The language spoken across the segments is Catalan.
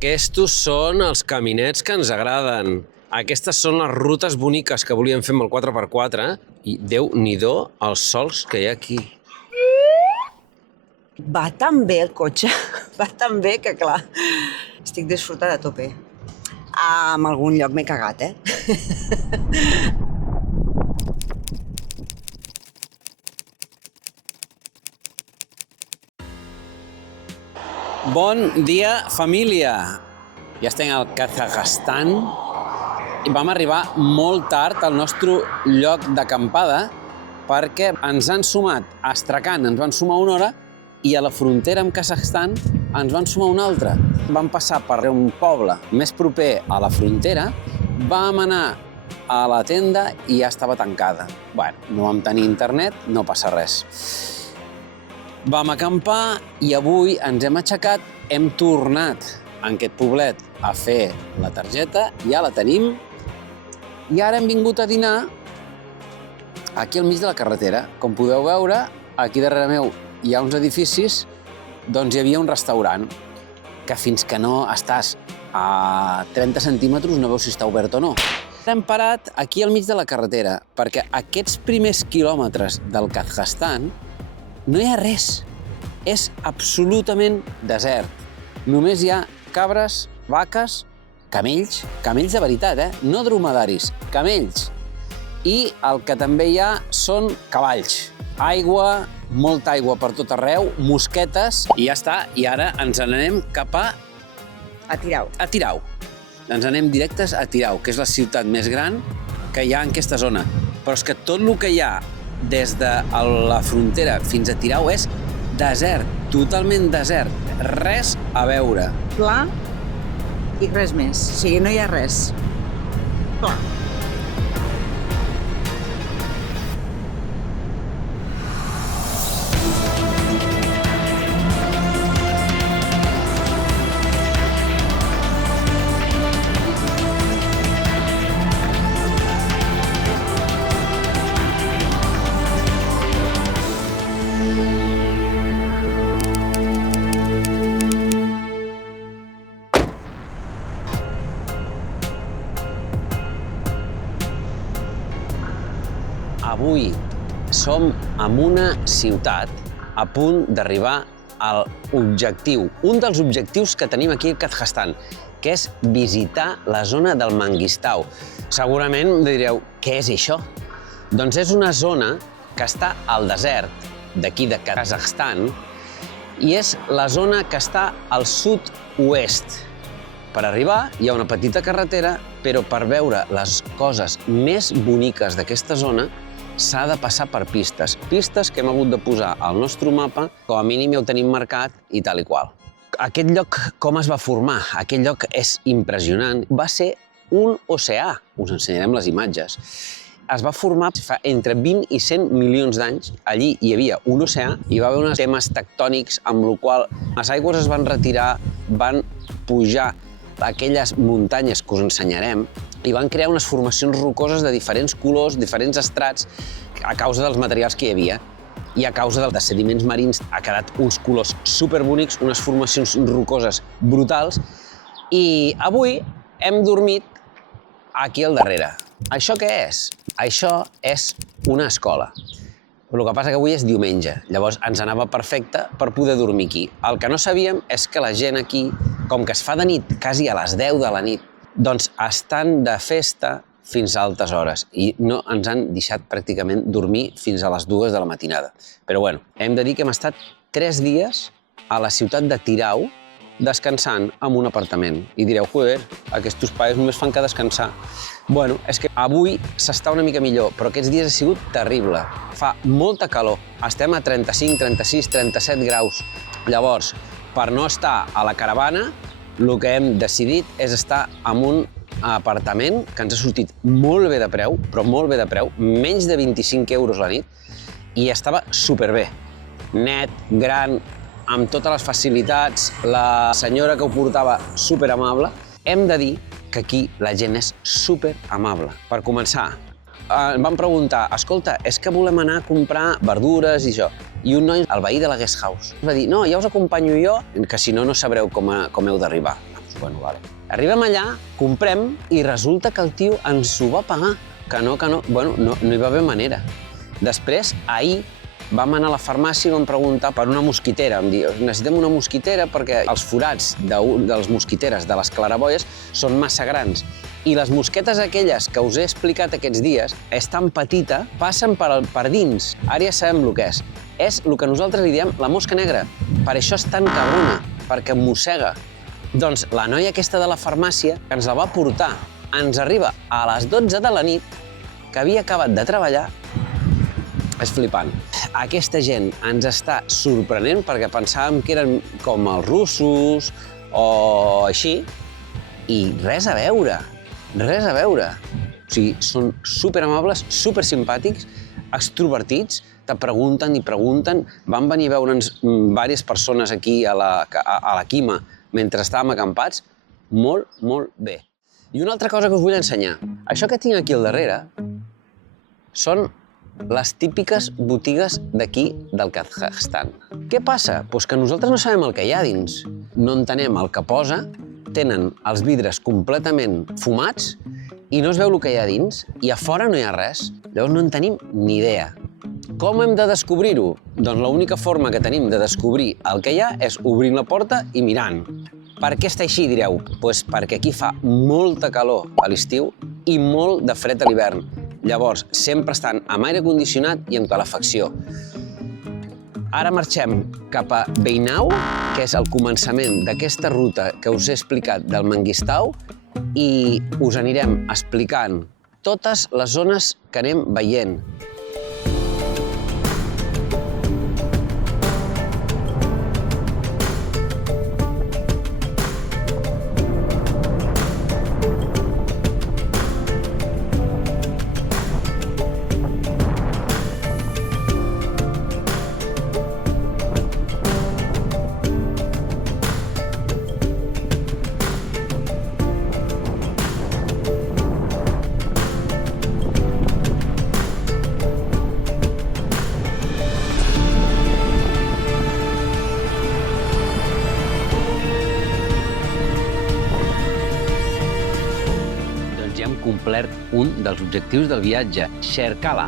Aquests són els caminets que ens agraden. Aquestes són les rutes boniques que volíem fer amb el 4x4 i Déu-n'hi-do els sols que hi ha aquí. Va tan bé el cotxe, va tan bé que, clar, estic disfrutant a tope. En algun lloc m'he cagat, Bon dia, família! Ja estem al Kazakhstan i vam arribar molt tard al nostre lloc d'acampada perquè ens han sumat a Astrakhan, ens van sumar una hora i a la frontera amb Kazakhstan ens van sumar una altra. Vam passar per un poble més proper a la frontera, vam anar a la tenda i ja estava tancada. Bueno, no vam tenir internet, no passa res. Vam acampar i avui ens hem aixecat, hem tornat en aquest poblet a fer la targeta, ja la tenim, i ara hem vingut a dinar aquí al mig de la carretera. Com podeu veure, aquí darrere meu hi ha uns edificis, doncs hi havia un restaurant que fins que no estàs a 30 centímetres no veus si està obert o no. Hem parat aquí al mig de la carretera perquè aquests primers quilòmetres del Kazakhstan no hi ha res. És absolutament desert. Només hi ha cabres, vaques, camells de veritat, no dromedaris, camells. I el que també hi ha són cavalls. Aigua, molta aigua per tot arreu, mosquetes, i ja està. I ara ens n'anem cap a Tirau. Ens anem directes a Tirau, que és la ciutat més gran que hi ha en aquesta zona. Però és que tot el que hi ha des de la frontera fins a Tirau és desert, totalment desert, res a veure. Pla i res més. O sigui, no hi ha res. Pla. Avui som en una ciutat a punt d'arribar a l'objectiu, un dels objectius que tenim aquí al Kazakhstan, que és visitar la zona del Mangistau. Segurament direu, què és això? Doncs és una zona que està al desert d'aquí de Kazakhstan i és la zona que està al sud-oest. Per arribar hi ha una petita carretera, però per veure les coses més boniques d'aquesta zona s'ha de passar per pistes. Pistes que hem hagut de posar al nostre mapa, com a mínim ja ho tenim marcat i tal i qual. Aquest lloc, com es va formar? Aquest lloc és impressionant. Va ser un oceà. Us ensenyarem les imatges. Es va formar fa entre 20 i 100 milions d'anys. Allí hi havia un oceà, hi va haver uns temes tectònics amb el qual les aigües es van retirar, van pujar aquelles muntanyes que us ensenyarem i van crear unes formacions rocoses de diferents colors, diferents estrats, a causa dels materials que hi havia. I a causa dels sediments marins ha quedat uns colors superbonics, unes formacions rocoses brutals. I avui hem dormit aquí al darrere. Això què és? Això és una escola. El que passa que avui és diumenge, llavors ens anava perfecte per poder dormir aquí. El que no sabíem és que la gent aquí, com que es fa de nit, quasi a les 10 de la nit, doncs estan de festa fins a altes hores i no ens han deixat pràcticament dormir fins a les 2 de la matinada. Però bueno, hem de dir que hem estat 3 dies a la ciutat de Tirau descansant en un apartament. I direu, joder, aquests paios només fan que descansar. Bueno, és que avui s'està una mica millor, però aquests dies ha sigut terrible. Fa molta calor. Estem a 35, 36, 37 graus. Llavors, per no estar a la caravana, el que hem decidit és estar en un apartament que ens ha sortit molt bé de preu, però molt bé de preu, menys de 25 euros la nit, i estava superbé. Net, gran, amb totes les facilitats, la senyora que ho portava superamable. Hem de dir que aquí la gent és superamable. Per començar, em van preguntar, escolta, és que volem anar a comprar verdures i això. I un noi, el veí de la guest house, va dir, no, ja us acompanyo jo, que si no, no sabreu com heu d'arribar. Bueno, vale. Arribem allà, comprem, i resulta que el tio ens ho va pagar. Que no, bueno, no hi va haver manera. Després, ahir, vam anar a la farmàcia i vam preguntar per una mosquitera. Vam dir, necessitem una mosquitera perquè els forats de les mosquiteres de les claraboies són massa grans. I les mosquetes aquelles que us he explicat aquests dies, és tan petita, passen per dins. Ara ja sabem el que és. És el que nosaltres li diem la mosca negra. Per això és tan cabrona, perquè mossega. Doncs la noia aquesta de la farmàcia, que ens la va portar, ens arriba a les 12 de la nit, que havia acabat de treballar. És flipant. Aquesta gent ens està sorprenent perquè pensàvem que eren com els russos o així, i res a veure, res a veure. O sigui, són superamables, supersimpàtics, extrovertits, te pregunten i pregunten. Van venir a veure'ns diverses persones aquí a la Quima mentre estàvem acampats. Molt, molt bé. I una altra cosa que us vull ensenyar. Això que tinc aquí al darrere són les típiques botigues d'aquí del Kazakhstan. Què passa? Doncs que nosaltres no sabem el que hi ha dins. No entenem el que posa, tenen els vidres completament fumats i no es veu el que hi ha dins, i a fora no hi ha res. Llavors no en tenim ni idea. Com hem de descobrir-ho? Doncs l'única forma que tenim de descobrir el que hi ha és obrint la porta i mirant. Per què està així, direu? Doncs perquè aquí fa molta calor a l'estiu i molt de fred a l'hivern. Llavors, sempre estan amb aire condicionat i amb calefacció. Ara marxem cap a Beinau, que és el començament d'aquesta ruta que us he explicat del Mangistau, i us anirem explicant totes les zones que anem veient. Complert un dels objectius del viatge, Xerkala.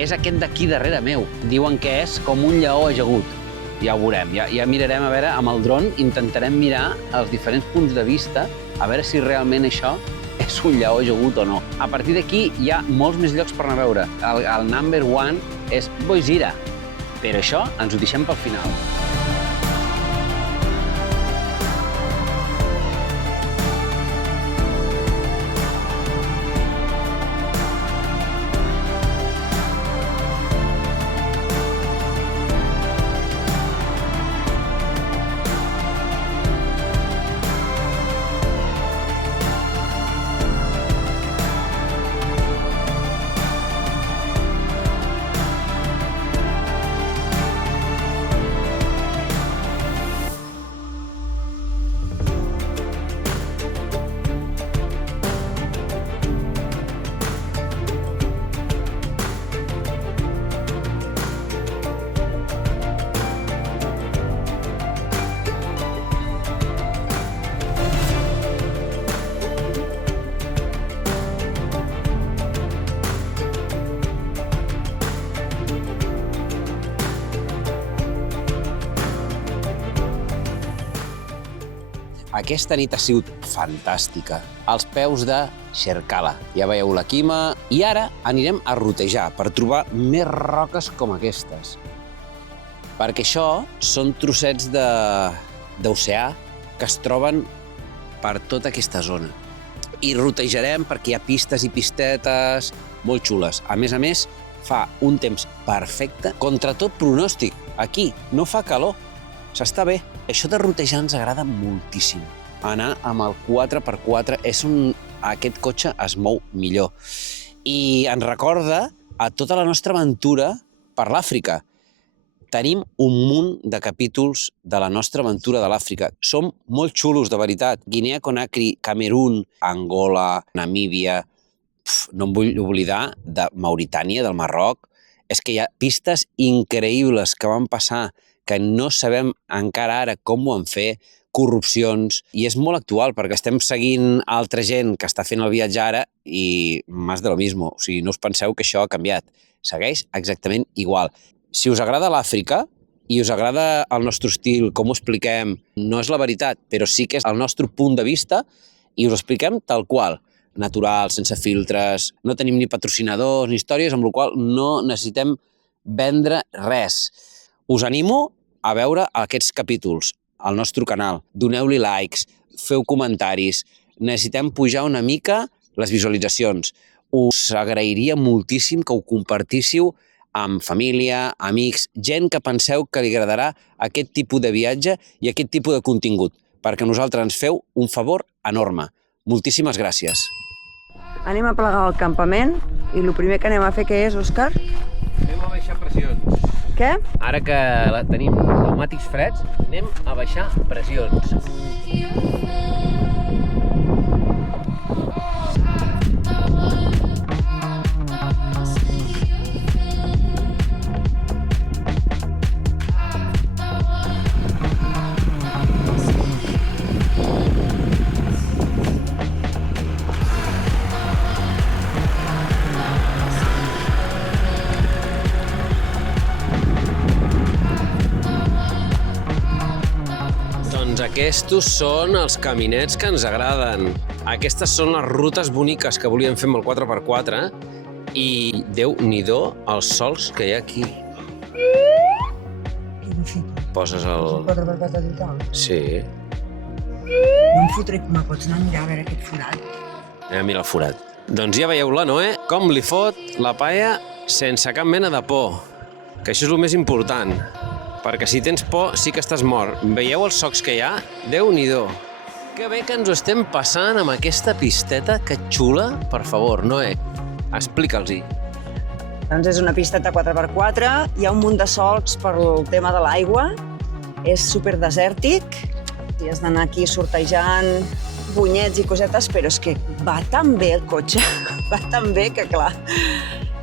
És aquest d'aquí darrere meu. Diuen que és com un lleó ajagut. Ja ho veurem, ja mirarem a veure, amb el dron intentarem mirar els diferents punts de vista a veure si realment això és un lleó ajagut o no. A partir d'aquí hi ha molts més llocs per anar a veure. El number one és Boisira, però això ens ho deixem pel final. Aquesta nit ha sigut fantàstica, als peus de Xerkala. Ja veieu la Quima. I ara anirem a rotejar per trobar més roques com aquestes. Perquè això són trossets d'oceà que es troben per tota aquesta zona. I rotejarem perquè hi ha pistes i pistetes molt xules. A més, fa un temps perfecte contra tot pronòstic. Aquí no fa calor. S'està bé. Això de rotejar ens agrada moltíssim. Anar amb el 4x4 és aquest cotxe es mou millor. I ens recorda a tota la nostra aventura per l'Àfrica. Tenim un munt de capítols de la nostra aventura de l'Àfrica. Som molt xulos, de veritat. Guinea Conakry, Camerún, Angola, Namíbia... No em vull oblidar de Mauritània, del Marroc. És que hi ha pistes increïbles que van passar que no sabem encara ara com ho han fet, corrupcions, i és molt actual perquè estem seguint altra gent que està fent el viatge ara i más de lo mismo. O sigui, no us penseu que això ha canviat. Segueix exactament igual. Si us agrada l'Àfrica i us agrada el nostre estil, com ho expliquem, no és la veritat, però sí que és el nostre punt de vista i us expliquem tal qual. Natural, sense filtres, no tenim ni patrocinadors ni històries, amb la qual no necessitem vendre res. Us animo a veure aquests capítols al nostre canal. Doneu-li likes, feu comentaris. Necessitem pujar una mica les visualitzacions. Us agrairia moltíssim que ho compartíssiu amb família, amics, gent que penseu que li agradarà aquest tipus de viatge i aquest tipus de contingut, perquè nosaltres ens feu un favor enorme. Moltíssimes gràcies. Anem a plegar el campament i el primer que anem a fer què és, Òscar? Anem a baixar pressions. Què? Ara que tenim pneumàtics freds, anem a baixar pressions. Doncs aquests són els caminets que ens agraden. Aquestes són les rutes boniques que volíem fer amb el 4x4 i Déu-n'hi-do els sols que hi ha aquí. Poses el... 4x4 total. Sí. No em fotré com a pots anar a mirar a veure aquest forat. Anem a mirar el forat. Doncs ja veieu la Noé com li fot la palla sense cap mena de por, que això és el més important. Perquè si tens por, sí que estàs mort. Veieu els socs que hi ha? Déu-n'hi-do. Que bé que ens ho estem passant amb aquesta pisteta, que xula. Per favor, Noé, explica'ls-hi. Doncs és una pisteta 4x4, hi ha un munt de solcs per el tema de l'aigua, és superdesèrtic, i has d'anar aquí sortejant bunyets i cosetes, però és que va tan bé el cotxe, va tan bé que, clar,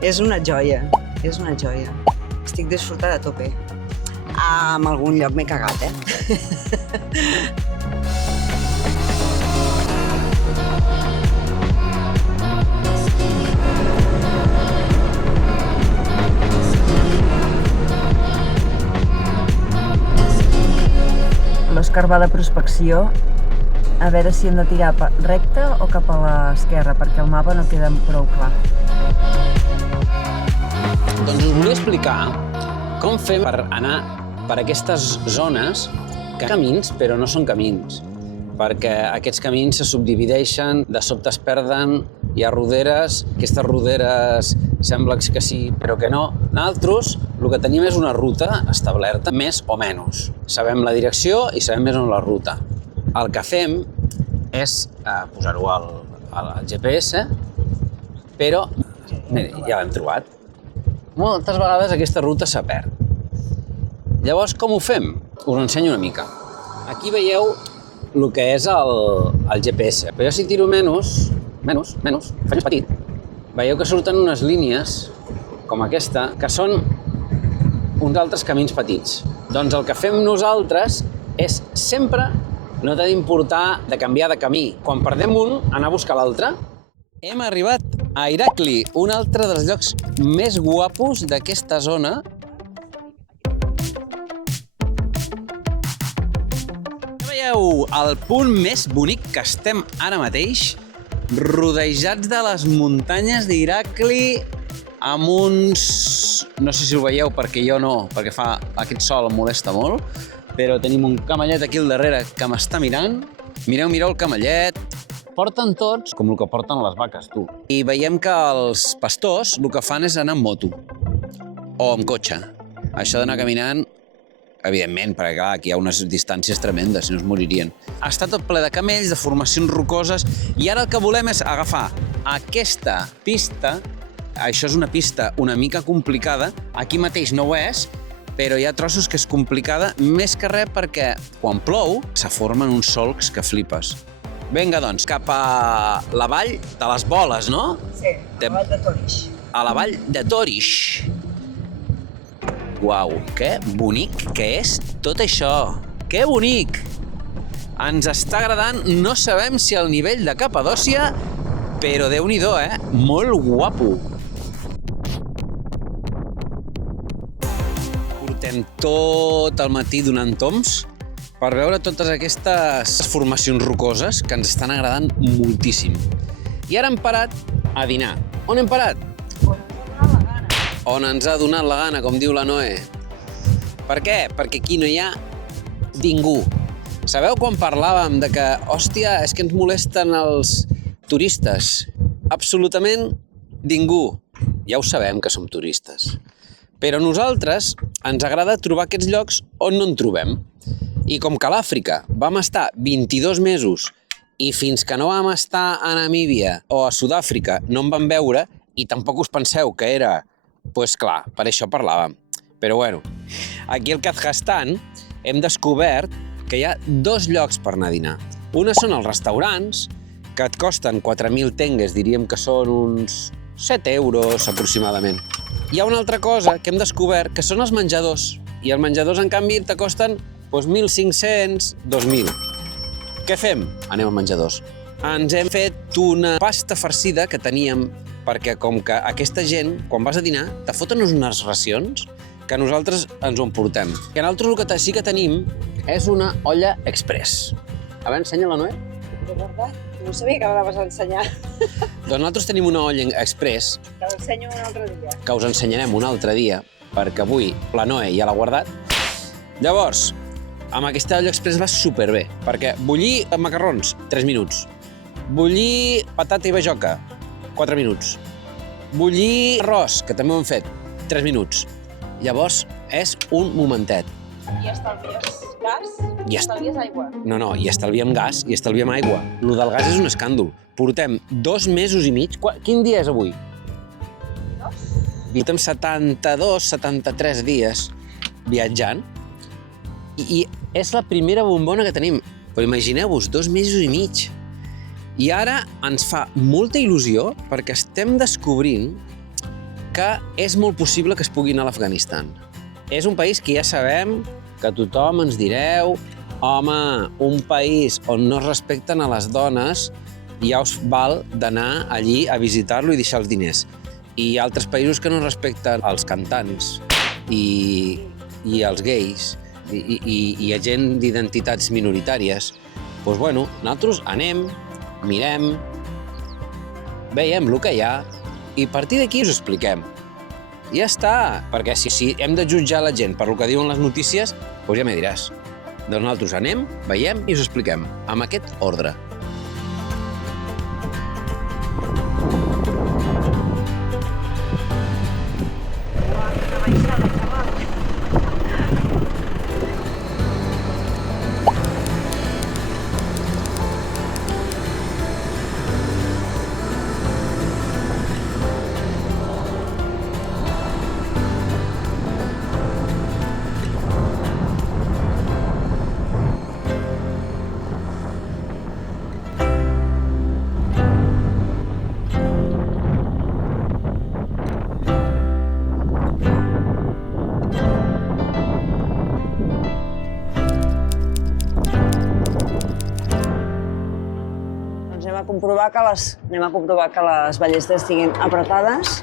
és una joia, és una joia. Estic disfrutant a tope. En algun lloc m'he cagat, L'Òscar va de prospecció a veure si hem de tirar recte o cap a l'esquerra, perquè el mapa no queda prou clar. Doncs us volia explicar com fem per anar per aquestes zones, que camins, però no són camins, perquè aquests camins se subdivideixen, de sobte es perden, hi ha roderes, aquestes roderes sembla que sí, però que no. Nosaltres el que tenim és una ruta establerta, més o menys. Sabem la direcció i sabem més o menys la ruta. El que fem és posar-ho al GPS, però mira, ja l'hem trobat. Moltes vegades aquesta ruta se perd. Llavors, com ho fem? Us ho ensenyo una mica. Aquí veieu el que és el GPS. Però jo si tiro menys, faig més petit. Veieu que surten unes línies, com aquesta, que són uns altres camins petits. Doncs el que fem nosaltres és sempre no t'ha d'importar de canviar de camí. Quan perdem un, anar a buscar l'altre. Hem arribat a Irakli, un altre dels llocs més guapos d'aquesta zona. Veieu el punt més bonic que estem ara mateix, rodejats de les muntanyes d'Irakli, amb uns... no sé si ho veieu perquè jo no, perquè aquest sol em molesta molt, però tenim un camellet aquí al darrere que m'està mirant. Mireu el camellet. Porten tots com el que porten les vaques, tu. I veiem que els pastors el que fan és anar amb moto o amb cotxe. Això d'anar caminant, evidentment, perquè clar, aquí hi ha unes distàncies tremendes, si no es moririen. Està tot ple de camells, de formacions rocoses, i ara el que volem és agafar aquesta pista. Això és una pista una mica complicada, aquí mateix no ho és, però hi ha trossos que és complicada, més que res perquè quan plou se formen uns solcs que flipes. Vinga, doncs, cap a la vall de les boles, no? Sí, a la vall de Torix. A la vall de Torix. Uau, que bonic que és tot això. Que bonic! Ens està agradant, no sabem si el nivell de Capadòcia, però Déu-n'hi-do, Molt guapo. Portem tot el matí donant toms per veure totes aquestes formacions rocoses que ens estan agradant moltíssim. I ara hem parat a dinar. On hem parat? On ens ha donat la gana, com diu la Noé. Per què? Perquè aquí no hi ha ningú. Sabeu quan parlàvem de que, hòstia, és que ens molesten els turistes? Absolutament ningú. Ja ho sabem que som turistes. Però a nosaltres ens agrada trobar aquests llocs on no en trobem. I com que a l'Àfrica vam estar 22 mesos i fins que no vam estar a Namíbia o a Sud-àfrica no en vam veure, i tampoc us penseu que era, doncs clar, per això parlàvem. Però bueno, aquí al Kazakhstan hem descobert que hi ha dos llocs per anar a dinar. Una són els restaurants, que et costen 4.000 tengues, diríem que són uns 7 euros aproximadament. Hi ha una altra cosa que hem descobert, que són els menjadors. I els menjadors, en canvi, te costen 1.500, 2.000. Què fem? Anem als menjadors. Ens hem fet una pasta farcida que teníem, perquè com que aquesta gent, quan vas a dinar, te foten unes racions que nosaltres ens ho emportem. I nosaltres el que sí que tenim és una olla express. A veure, ensenya-la, Noé. De veritat? No sabia que l'anaves a ensenyar. Doncs nosaltres tenim una olla express Que l'ensenyo un altre dia. que us ensenyarem un altre dia, perquè avui la Noé ja l'ha guardat. Llavors, amb aquesta olla express va superbé, perquè bullir macarrons, 3 minuts. Bullir patata i bajoca, 4 minuts. Bullir arròs, que també ho hem fet, 3 minuts. Llavors, és un momentet. I estalvies gas I estalvies aigua. No, i estalviem gas i estalviem aigua. Lo del gas és un escàndol. Portem 2 mesos i mig. Quin dia és avui? Portem 72, 73 dies viatjant i és la primera bombona que tenim. Però imagineu-vos, 2 mesos i mig. I ara ens fa molta il·lusió perquè estem descobrint que és molt possible que es pugui anar a l'Afganistan. És un país que ja sabem que tothom ens direu home, un país on no es respecten a les dones ja us val d'anar allí a visitar-lo i deixar els diners. I hi ha altres països que no respecten els cantants i els gais i hi ha gent d'identitats minoritàries. Doncs bueno, nosaltres anem, mirem, veiem el que hi ha i a partir d'aquí us expliquem. Ja està, perquè si hem de jutjar la gent per el que diuen les notícies, doncs ja me diràs. Doncs nosaltres anem, veiem i us expliquem, amb aquest ordre. Anem a comprovar que les ballestes estiguin apretades.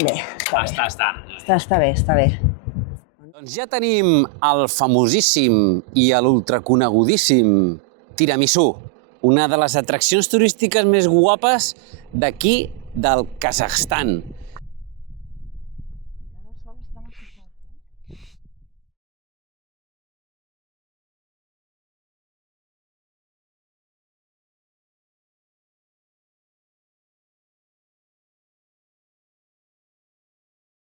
Bé, està bé. Doncs ja tenim el famosíssim i l'ultraconegudíssim tiramisú, una de les atraccions turístiques més guapes d'aquí, del Kazakhstan.